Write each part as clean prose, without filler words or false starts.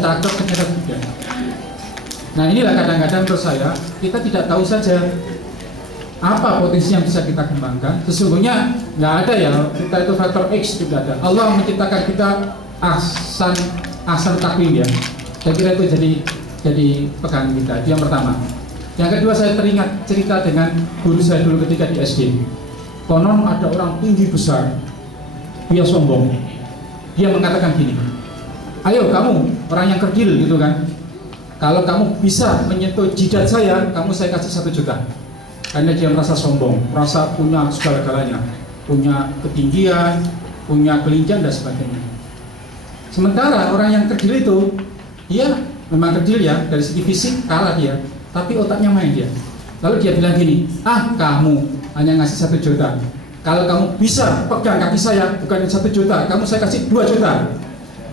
cakep ternyata tidak. Nah inilah kadang-kadang menurut saya kita tidak tahu saja apa potensi yang bisa kita kembangkan. Sesungguhnya nggak ada ya, kita itu faktor X tidak ada. Allah menciptakan kita ahsan takwim ya. Saya kira itu jadi pegangan kita. Itu yang pertama. Yang kedua, saya teringat cerita dengan guru saya dulu ketika di SD. Konon ada orang tinggi besar, dia sombong. Dia mengatakan gini, ayo kamu orang yang kerdil gitu kan, kalau kamu bisa menyentuh jidat saya saya kasih 1 juta. Karena dia merasa sombong, merasa punya segala-galanya, punya ketinggian, punya kelincahan dan sebagainya. Sementara orang yang kerdil itu, dia memang kerdil ya, dari segi fisik kalah dia, tapi otaknya main dia. Lalu dia bilang gini, kamu hanya ngasih 1 juta. Kalau kamu bisa pegang kaki saya, bukan 1 juta, saya kasih 2 juta.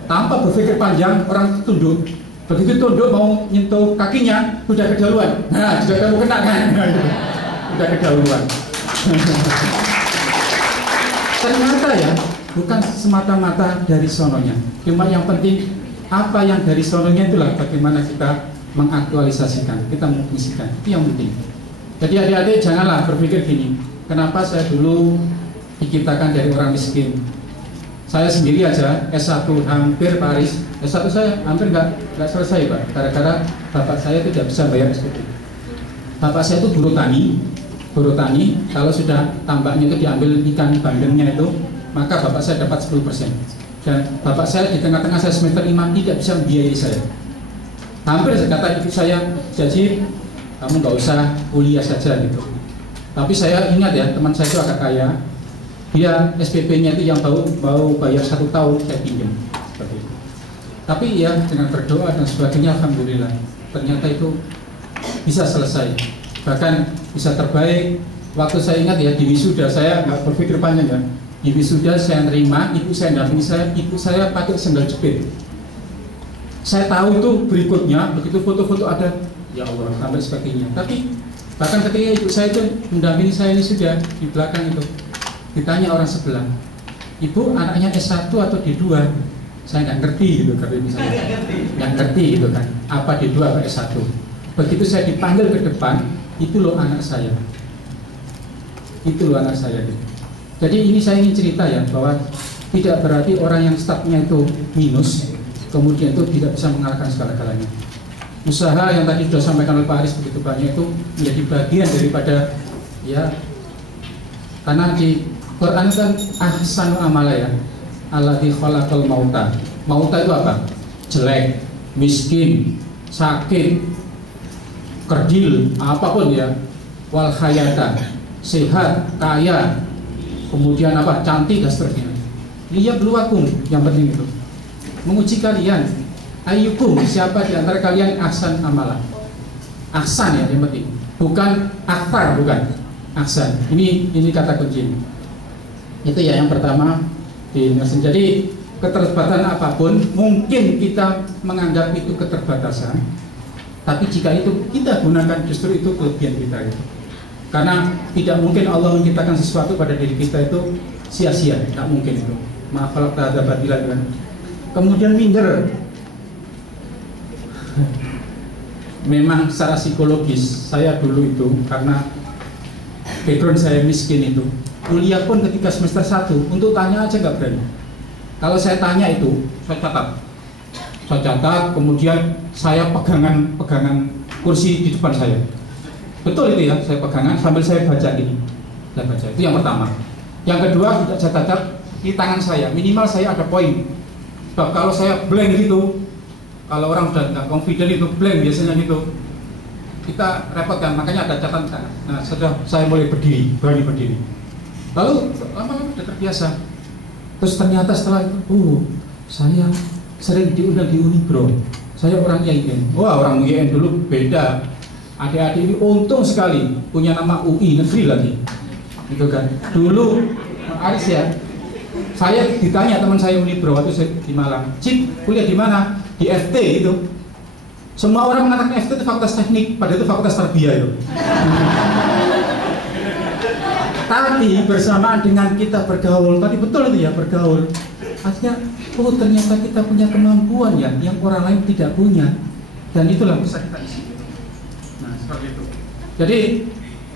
Tanpa berpikir panjang, orang tunduk. Begitu tunduk mau nyentuh kakinya, udah kedahuluan. Nah, sudah kamu kena kan? Udah kedahuluan. Ternyata ya, bukan semata-mata dari sononya. Cuma yang penting apa yang dari sononya itulah bagaimana kita mengaktualisasikan, kita mengisikan. Itu yang penting. Jadi adik-adik janganlah berpikir gini, kenapa saya dulu diciptakan dari orang miskin. Saya sendiri aja S1 hampir Paris, S1 saya hampir nggak selesai Pak, gara-gara bapak saya tidak bisa bayar SPP. Bapak saya itu buruh tani. Kalau sudah tambaknya itu diambil ikan bandengnya itu, maka bapak saya dapat 10%. Dan bapak saya di tengah-tengah saya semester 5 tidak bisa membiayai saya. Hampir kata ibu saya, jadi kamu nggak usah kuliah saja gitu. Tapi saya ingat ya, teman saya itu agak kaya. Dia SPP-nya itu yang bau bayar 1 tahun saya pinjam seperti itu. Tapi ya dengan berdoa dan sebagainya, alhamdulillah ternyata itu bisa selesai, bahkan bisa terbaik. Waktu saya ingat ya, di wisuda saya nggak berpikir panjang ya, di wisuda saya nerima, ibu saya dampingi saya, ibu saya pakai sendal jepit. Saya tahu itu berikutnya begitu foto-foto ada, ya Allah sampai sebagainya. Tapi bahkan ketika ibu saya itu mendampingi saya ini sudah di belakang itu, ditanya orang sebelah, ibu anaknya S1 atau D2? Saya nggak ngerti gitu, kalau misalnya nggak ngerti gitu kan, apa D2 atau S1. Begitu saya dipanggil ke depan, itu loh anak saya, itu loh anak saya gitu. Jadi ini saya ingin cerita ya, bahwa tidak berarti orang yang startnya itu minus kemudian itu tidak bisa mengalahkan segala-galanya. Usaha yang tadi sudah sampaikan oleh Pak Aris begitu banyak itu menjadi bagian daripada ya, karena di Quran kan ahsanu amala ya, alladzi khalaqal mauta. Mauta itu apa? Jelek, miskin, sakit, kerdil, apapun ya. Wal hayata, sehat, kaya, kemudian apa? Cantik dan seterusnya. Liyabluwakum, yang penting itu. Menguji kalian, ayyukum, siapa di antara kalian ahsan amala. Ahsan ya yang penting. Bukan aktar, bukan. Ahsan. Ini kata kunci. Itu ya yang pertama di nusin. Jadi keterbatasan apapun mungkin kita menganggap itu keterbatasan, tapi jika itu kita gunakan justru itu kelebihan kita itu. Karena tidak mungkin Allah menciptakan sesuatu pada diri kita itu sia-sia, tidak mungkin itu. Maaf kalau tak ada batilan kan. Kemudian minder. Memang secara psikologis saya dulu itu karena background saya miskin itu, kuliah pun ketika semester 1 untuk tanya aja nggak berani. Kalau saya tanya itu saya catat, kemudian saya pegangan kursi di depan saya, betul itu ya, saya pegangan sambil saya baca gini, saya baca. Itu yang pertama. Yang kedua, tidak saya catat di tangan saya, minimal saya ada poin. Sebab kalau saya blank gitu, kalau orang sudah nggak confident itu blank biasanya gitu, kita repot kan, makanya ada catatan. Nah, saya mulai berdiri, berani berdiri. Lalu lama-lama sudah terbiasa. Terus ternyata setelah itu, saya sering diundang di Unibro. Saya orang IAIN. Wah, orang IAIN dulu beda. Adik-adik ini untung sekali punya nama UI negeri lagi, gitu kan. Dulu Aris ya, saya ditanya teman saya Unibro waktu saya di Malang, Cip, kuliah di mana? Di FT itu. Semua orang mengatakan FT itu fakultas teknik, padahal itu fakultas tarbiyah itu. Tapi bersamaan dengan kita bergaul, tadi betul itu ya bergaul. Artinya oh ternyata kita punya kemampuan ya yang orang lain tidak punya, dan itulah bisa kita isi. Nah seperti itu. Jadi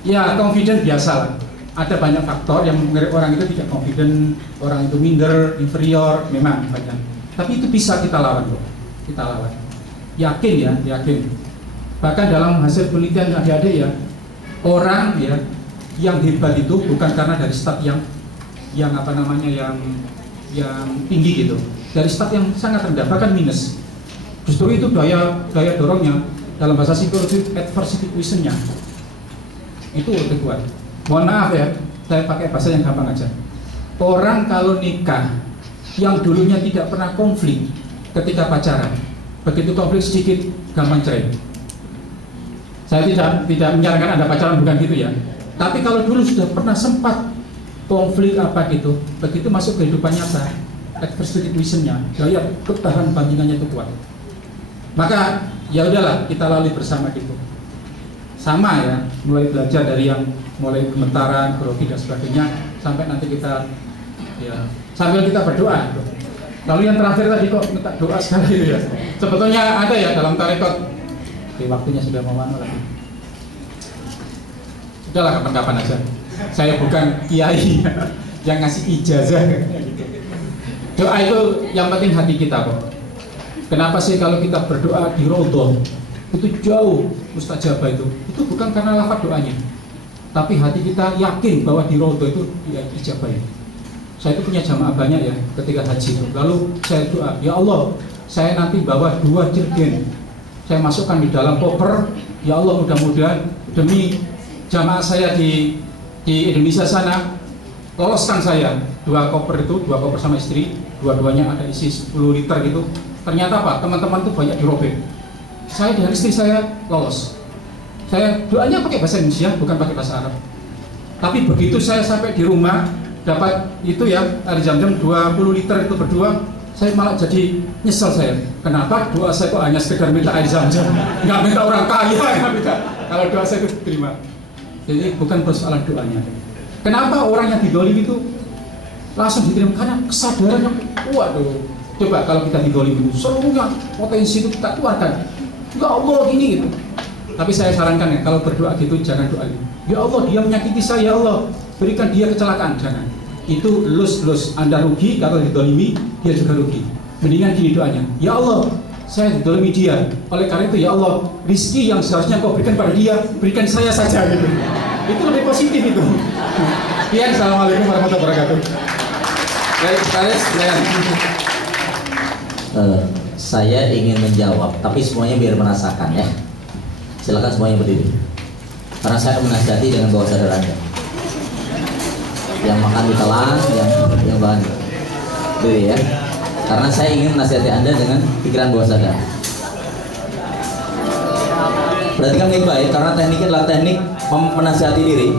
ya confident biasa lah. Ada banyak faktor yang membuat orang itu tidak confident, orang itu minder, inferior, memang banyak. Tapi itu bisa kita lawan kok. Kita lawan. Yakin ya, yakin. Bahkan dalam hasil penelitian adik-adik ya, orang ya yang hebat itu bukan karena dari stat yang apa namanya yang tinggi gitu, dari stat yang sangat rendah bahkan minus. Justru itu daya dorongnya dalam bahasa psikologi adversity quotient-nya itu lebih kuat. Mohon maaf ya, saya pakai bahasa yang gampang aja. Orang kalau nikah yang dulunya tidak pernah konflik ketika pacaran, begitu konflik sedikit gampang cerai. Saya tidak menyarankan Anda pacaran, bukan gitu ya. Tapi kalau dulu sudah pernah sempat konflik apa gitu, begitu masuk kehidupan nyata, adversity quotient-nya, daya ketahan bandingannya itu kuat. Maka ya udahlah, kita lalui bersama gitu. Sama ya, mulai belajar dari yang mulai gemetaran, grogi dan sebagainya, sampai nanti kita ya sambil kita berdoa. Lalu yang terakhir tadi kok minta doa sekali ya. Sebetulnya ada ya dalam tarekat. Oke, waktunya sudah mau lagi. Udahlah kapan-kapan aja. Saya bukan kiai yang ngasih ijazah. Doa itu yang penting hati kita kok. Kenapa sih kalau kita berdoa di Raudhah itu jauh mustajabah itu bukan karena lafaz doanya, tapi hati kita yakin bahwa di Raudhah itu ijabah. Saya itu punya jamaah banyak ya ketika haji itu. Lalu saya doa, ya Allah, saya nanti bawa 2 jirgen, saya masukkan di dalam koper. Ya Allah, mudah-mudahan demi jamaah saya di Indonesia sana, loloskan saya 2 koper itu, 2 koper sama istri, dua-duanya ada isi 10 liter gitu. Ternyata Pak, teman-teman tuh banyak dirobek. Saya dan istri saya lolos. Saya doanya pakai bahasa Indonesia, bukan pakai bahasa Arab. Tapi begitu saya sampai di rumah, dapat itu ya, air Zam-Zam 20 liter itu berdua, saya malah jadi nyesel saya. Kenapa doa saya kok hanya sekedar minta air Zam-Zam, nggak minta orang kaya, nggak minta. Kalau doa saya itu diterima. Jadi bukan persoalan doanya. Kenapa orang yang didolimi itu langsung diterima? Karena kesadarannya, waduh. Coba kalau kita didolimi itu, seluruhnya potensi itu kita keluarkan. Ya Allah gini gitu. Tapi saya sarankan ya, kalau berdoa gitu jangan doa gitu. Ya Allah, dia menyakiti saya, ya Allah, berikan dia kecelakaan, jangan. Itu lose. Anda rugi, kalau didolimi, dia juga rugi. Mendingan gini doanya, ya Allah, saya didolimi dia. Oleh karena itu, ya Allah, rizki yang seharusnya kau berikan pada dia, berikan saya saja gitu. Itu lebih positif itu. Ya, assalamualaikum warahmatullahi wabarakatuh. Baik, saya ingin menjawab, tapi semuanya biar merasakan ya. Silakan semuanya berdiri. Karena saya akan menasihati dengan bawah sadar Anda. Yang makan ditelan, yang bahan berdiri ya. Karena saya ingin menasihati Anda dengan pikiran bawah sadar. Perhatikan baik-baik, karena tekniknya adalah teknik menasihati diri.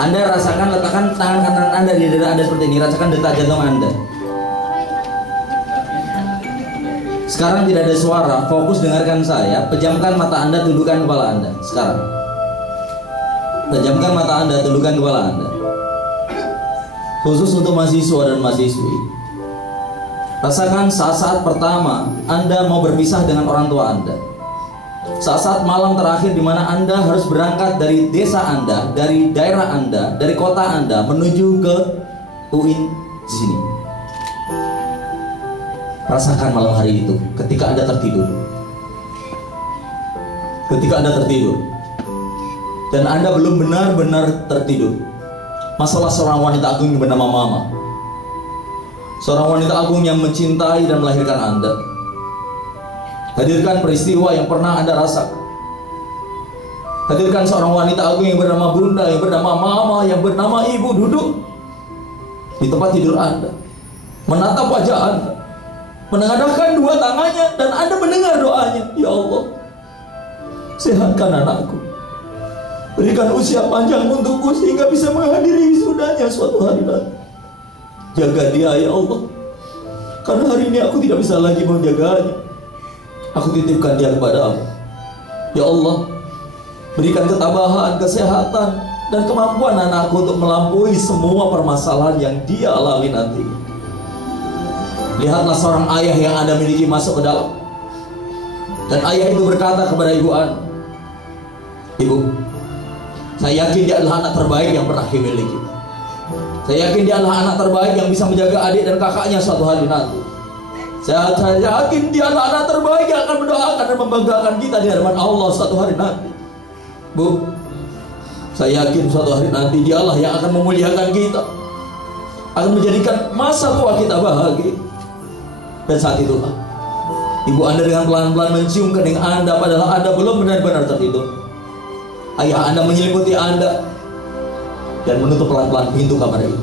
Anda rasakan, letakkan tangan kanan Anda di dada Anda seperti ini. Rasakan detak jantung Anda. Sekarang tidak ada suara, fokus dengarkan saya. Pejamkan mata Anda, tundukkan kepala Anda. Sekarang pejamkan mata Anda, tundukkan kepala Anda. Khusus untuk mahasiswa dan mahasiswi, rasakan saat-saat pertama Anda mau berpisah dengan orang tua Anda. Saat-saat malam terakhir di mana Anda harus berangkat dari desa Anda, dari daerah Anda, dari kota Anda menuju ke UIN di sini. Rasakan malam hari itu ketika Anda tertidur. Ketika Anda tertidur dan Anda belum benar-benar tertidur. Masalah seorang wanita agung yang bernama Mama. Seorang wanita agung yang mencintai dan melahirkan Anda. Hadirkan peristiwa yang pernah Anda rasakan. Hadirkan seorang wanita agung yang bernama Bunda, yang bernama Mama, yang bernama Ibu duduk di tempat tidur Anda, menatap wajah Anda, menengadahkan 2 tangannya, dan Anda mendengar doanya. Ya Allah, sehatkan anakku, berikan usia panjang untukku sehingga bisa menghadiri wisudanya suatu hari nanti. Jaga dia ya Allah, karena hari ini aku tidak bisa lagi menjaganya. Aku titipkan dia kepada-Mu. Ya Allah, berikan ketabahan, kesehatan, dan kemampuan anakku untuk melampaui semua permasalahan yang dia alami nanti. Lihatlah seorang ayah yang Anda miliki masuk ke dalam, dan ayah itu berkata kepada ibu Anda, "Ibu, saya yakin dia adalah anak terbaik yang pernah Ki miliki. Saya yakin dia adalah anak terbaik yang bisa menjaga adik dan kakaknya suatu hari nanti. Saya yakin dia adalah anak terbaik yang akan mendoakan dan membanggakan kita di hadapan Allah suatu hari nanti. Bu, saya yakin suatu hari nanti dialah yang akan memuliakan kita, akan menjadikan masa tua kita bahagia." Dan saat itulah ibu Anda dengan pelan-pelan mencium kening Anda, padahal Anda belum benar-benar tertidur. Ayah Anda menyelimuti Anda dan menutup pelan-pelan pintu kamar itu.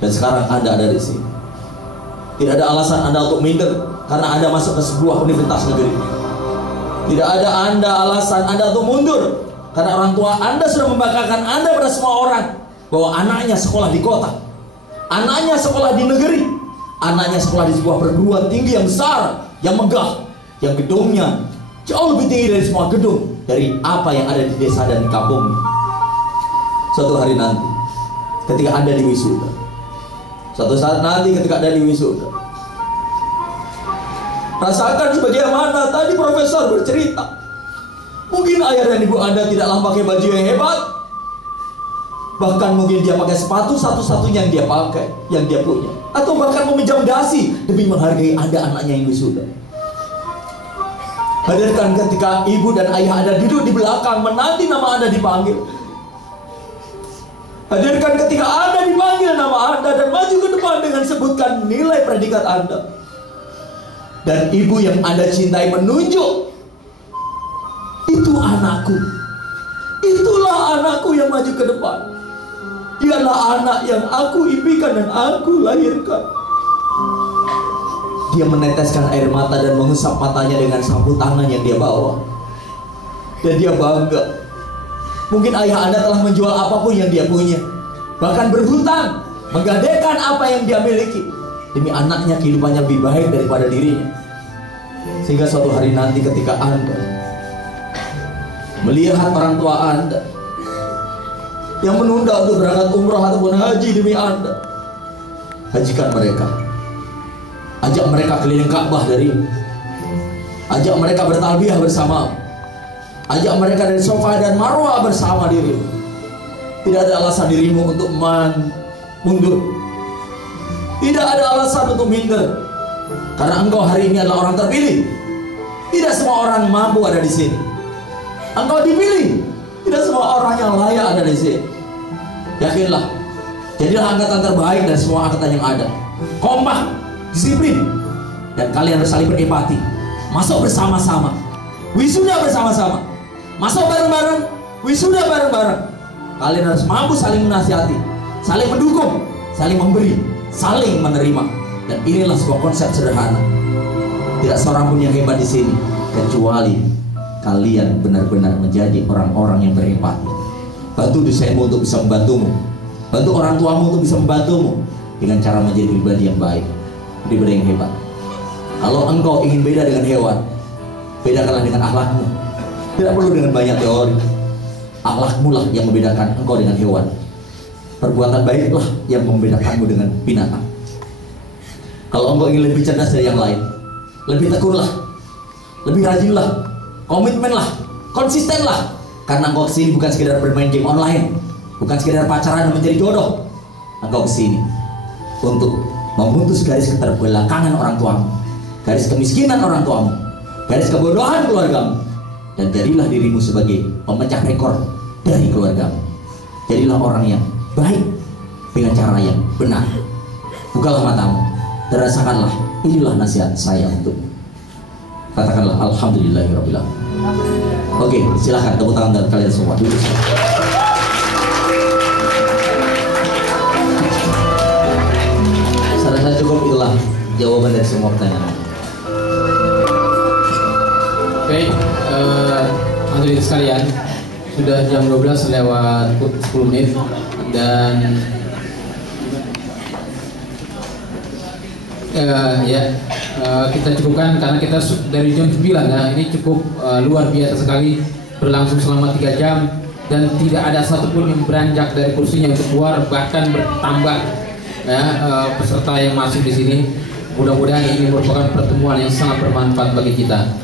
Dan sekarang Anda ada di sini. Tidak ada alasan Anda untuk minder karena Anda masuk ke sebuah universitas negeri. Tidak ada alasan Anda untuk mundur karena orang tua Anda sudah membanggakan Anda pada semua orang bahwa anaknya sekolah di kota, anaknya sekolah di negeri, anaknya sekolah di sebuah perguruan tinggi yang besar, yang megah, yang gedungnya jauh lebih tinggi dari semua gedung dari apa yang ada di desa dan di kampungnya. Suatu hari nanti ketika Anda di wisuda, suatu saat nanti ketika Anda di wisuda, rasakan sebagaimana tadi profesor bercerita. Mungkin ayah dan ibu Anda tidaklah pakai baju yang hebat, bahkan mungkin dia pakai sepatu satu-satunya yang dia pakai, yang dia punya, atau bahkan meminjam dasi demi menghargai Anda, anaknya yang wisuda. Hadirkan ketika ibu dan ayah Anda duduk di belakang menanti nama Anda dipanggil. Hadirkan ketika Anda dipanggil nama Anda dan maju ke depan dengan sebutkan nilai predikat Anda. Dan ibu yang Anda cintai menunjuk, "Itu anakku. Itulah anakku yang maju ke depan. Dialah anak yang aku impikan dan aku lahirkan." Dia meneteskan air mata dan mengusap matanya dengan sapu tangan yang dia bawa. Dan dia bangga. Mungkin ayah Anda telah menjual apapun yang dia punya, bahkan berhutang, menggadaikan apa yang dia miliki demi anaknya kehidupannya lebih baik daripada dirinya. Sehingga suatu hari nanti ketika Anda melihat orang tua Anda yang menunda untuk berangkat umrah ataupun haji demi Anda, hajikan mereka. Ajak mereka keliling Ka'bah darimu. Ajak mereka bertalbiyah bersama. Ajak mereka dari Safa dan Marwah bersama dirimu. Tidak ada alasan dirimu untuk mundur. Tidak ada alasan untuk minder, karena engkau hari ini adalah orang terpilih. Tidak semua orang mampu ada di sini. Engkau dipilih. Tidak semua orang yang layak ada di sini. Yakinlah, jadilah angkatan terbaik dari semua angkatan yang ada. Kompak, disiplin, dan kalian harus saling berempati. Masuk bersama-sama, wisuda bersama-sama, masuk bareng-bareng, wisuda bareng-bareng. Kalian harus mampu saling menasihati, saling mendukung, saling memberi, saling menerima. Dan inilah sebuah konsep sederhana. Tidak seorang pun yang hebat di sini kecuali kalian benar-benar menjadi orang-orang yang berempati. Bantu desainmu untuk bisa membantumu, bantu orang tuamu untuk bisa membantumu dengan cara menjadi pribadi yang baik, pribadi yang hebat. Kalau engkau ingin beda dengan hewan, bedakanlah dengan akhlakmu. Tidak perlu dengan banyak teori. Akhlakmu lah yang membedakan engkau dengan hewan. Perbuatan baiklah yang membedakanmu dengan binatang. Kalau engkau ingin lebih cerdas dari yang lain, lebih tekunlah, lebih rajinlah, komitmenlah, konsistenlah. Karena engkau kesini bukan sekedar bermain game online, bukan sekedar pacaran dan mencari jodoh. Engkau kesini untuk memutus garis keterbelakangan orang tuamu, garis kemiskinan orang tuamu, garis kebodohan keluargamu. Dan jadilah dirimu sebagai pemecah rekor dari keluargamu. Jadilah orang yang baik dengan cara yang benar. Bukalah matamu dan rasakanlah, inilah nasihat saya untukmu. Katakanlah alhamdulillahirabbil alamin. Oke, silahkan tepuk tangan dan kalian semua duduk. Saya rasa cukup, itulah jawaban dari semua pertanyaan. Baik, hadirin sekalian, sudah jam 12 lewat 10 menit dan kita cukupkan karena kita dari jam 9 ya, ini cukup luar biasa sekali, berlangsung selama 3 jam dan tidak ada satupun yang beranjak dari kursinya untuk keluar, bahkan bertambah ya peserta yang masuk di sini. Mudah-mudahan ini merupakan pertemuan yang sangat bermanfaat bagi kita.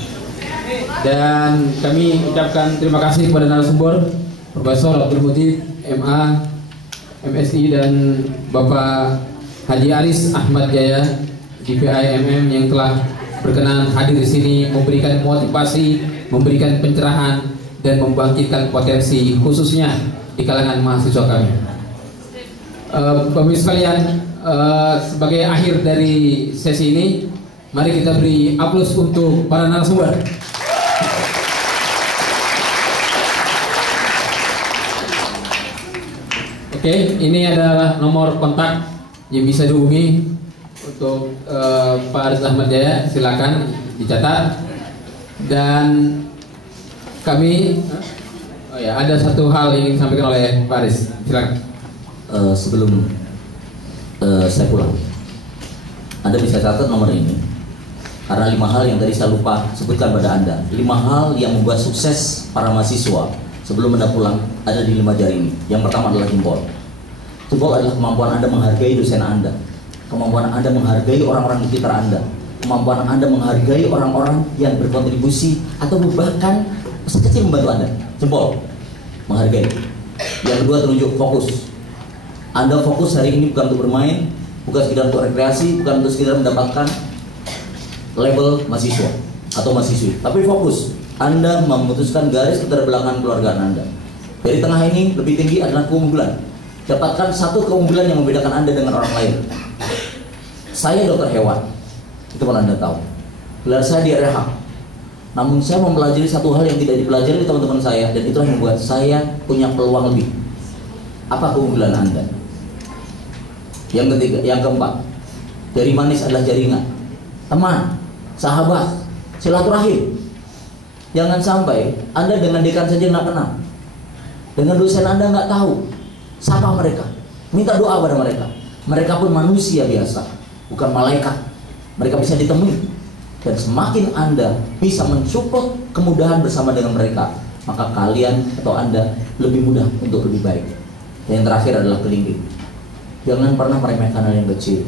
Dan kami ucapkan terima kasih kepada narasumber Profesor Abdul Mujib, MA, MSI, dan Bapak Haji Aris Ahmad Jaya, DPI MM, yang telah berkenan hadir di sini, memberikan motivasi, memberikan pencerahan, dan membangkitkan potensi khususnya di kalangan mahasiswa kami. Bapak-Ibu sekalian, sebagai akhir dari sesi ini, mari kita beri aplaus untuk para narasumber. Oke, ini adalah nomor kontak yang bisa dihubungi untuk Pak Aris Ahmad Jaya. Silakan dicatat. Dan kami, ada satu hal yang ingin disampaikan oleh Pak Aris. Silakan. Sebelum saya pulang, Anda bisa catat nomor ini, karena 5 hal yang tadi saya lupa sebutkan pada Anda. 5 hal yang membuat sukses para mahasiswa sebelum Anda pulang ada di 5 jari ini. Yang pertama adalah jempol. Jempol adalah kemampuan Anda menghargai dosen Anda, kemampuan Anda menghargai orang-orang di sekitar Anda, kemampuan Anda menghargai orang-orang yang berkontribusi atau bahkan sekecil membantu Anda. Jempol, menghargai. Yang kedua, tunjuk fokus. Anda fokus hari ini bukan untuk bermain, bukan sekedar untuk rekreasi, bukan untuk sekedar mendapatkan label mahasiswa atau mahasiswi, tapi fokus. Anda memutuskan garis keterbelakangan keluarga Anda. Dari tengah ini lebih tinggi adalah keunggulan. Dapatkan satu keunggulan yang membedakan Anda dengan orang lain. Saya dokter hewan, itu pun Anda tahu. Gelar saya di RH. Namun saya mempelajari satu hal yang tidak dipelajari teman-teman saya, dan itulah yang membuat saya punya peluang lebih. Apa keunggulan Anda? Yang ketiga, yang keempat, jari manis adalah jaringan, teman, sahabat, silaturahim. Jangan sampai Anda dengan dekan saja nggak kenal, dengan dosen Anda nggak tahu, sapa mereka, minta doa pada mereka. Mereka pun manusia biasa, bukan malaikat. Mereka bisa ditemui, dan semakin Anda bisa mensupport kemudahan bersama dengan mereka, maka kalian atau Anda lebih mudah untuk lebih baik. Dan yang terakhir adalah kelingking. Jangan pernah meremehkan hal yang kecil.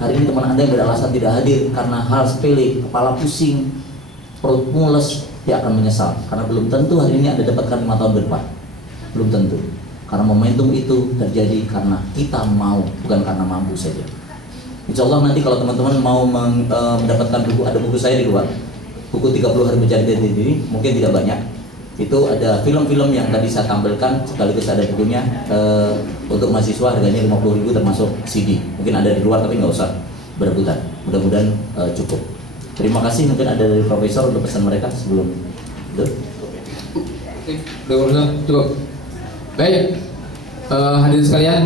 Hari ini teman Anda yang beralasan tidak hadir karena hal sepele, kepala pusing, perut mules, dia akan menyesal. Karena belum tentu hari ini Anda dapatkan 5 tahun ke depan. Belum tentu. Karena momentum itu terjadi karena kita mau, bukan karena mampu saja. Insya Allah nanti kalau teman-teman mau mendapatkan buku, ada buku saya di luar, buku 30 hari mencari jati diri, mungkin tidak banyak. Itu ada film-film yang tadi saya tampilkan, sekaligus ada bukunya. Untuk mahasiswa harganya 50.000 termasuk CD. Mungkin ada di luar tapi nggak usah berebutan. Mudah-mudahan cukup. Terima kasih. Mungkin ada dari Profesor untuk pesan mereka sebelum itu. Cukup. Baik, hadirin sekalian,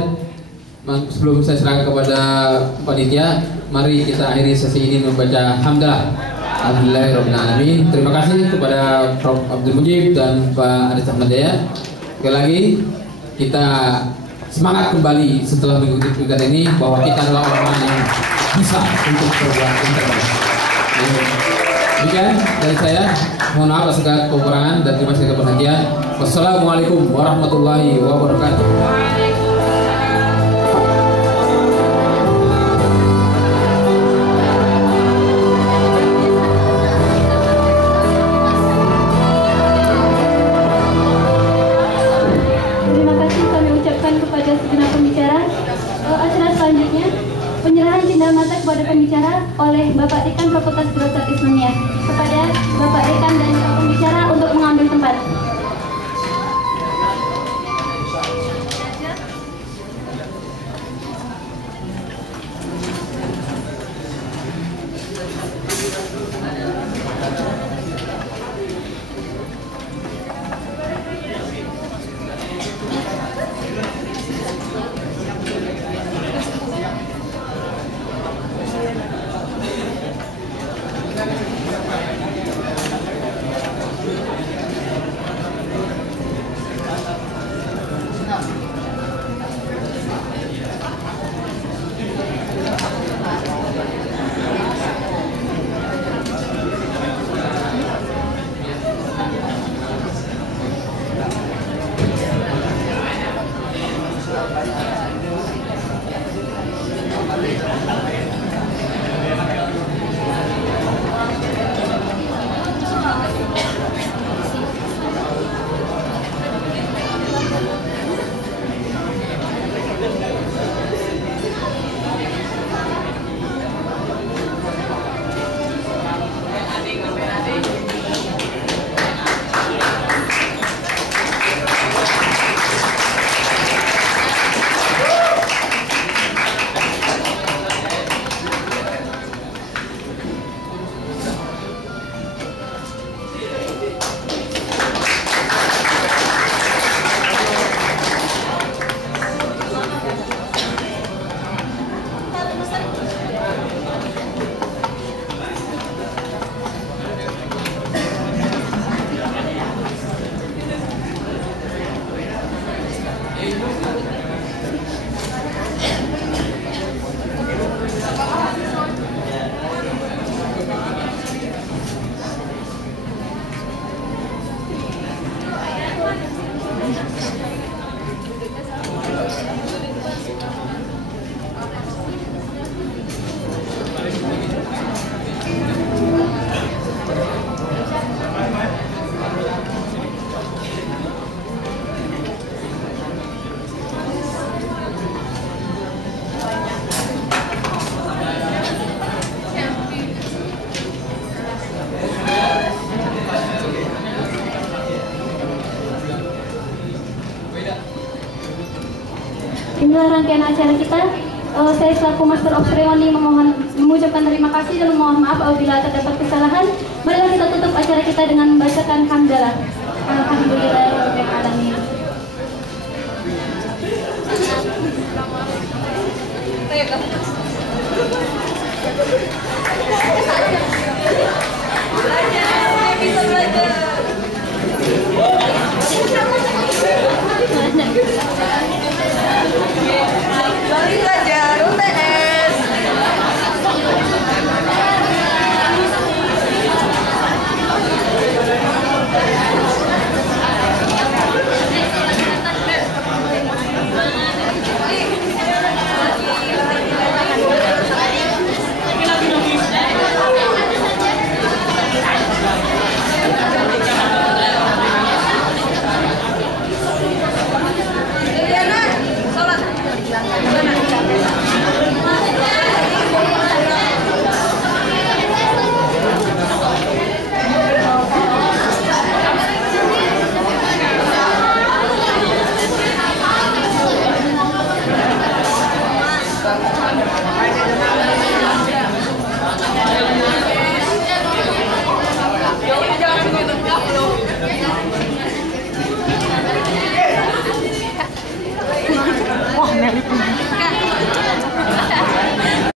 sebelum saya serahkan kepada panitia, mari kita akhiri sesi ini membaca hamdalah. Alhamdulillahirrahmanirrahim. Terima kasih kepada Prof. Abdul Mujib dan Pak Aris Ahmad Jaya. Sekali lagi kita semangat kembali setelah mengikuti kegiatan ini, bahwa kita adalah orang-orang yang bisa untuk berbuat yang terbaik. Demikian dari saya. Mohon maaf atas segala kekurangan dan terima kasih kepada perhatian. Wassalamualaikum warahmatullahi wabarakatuh. Penyerahan cendera mata kepada pembicara oleh Bapak Dekan Fakultas Kedokteran Islamiyah. Kepada Bapak Dekan dan pembicara untuk mengambil tempat. inilah rangkaian acara kita. Saya selaku Master of Ceremony memohon mengucapkan terima kasih dan memohon maaf apabila terdapat kesalahan. Marilah kita tutup acara kita dengan membacakan hamdalah. Alhamdulillahirabbil alamin. Belajar.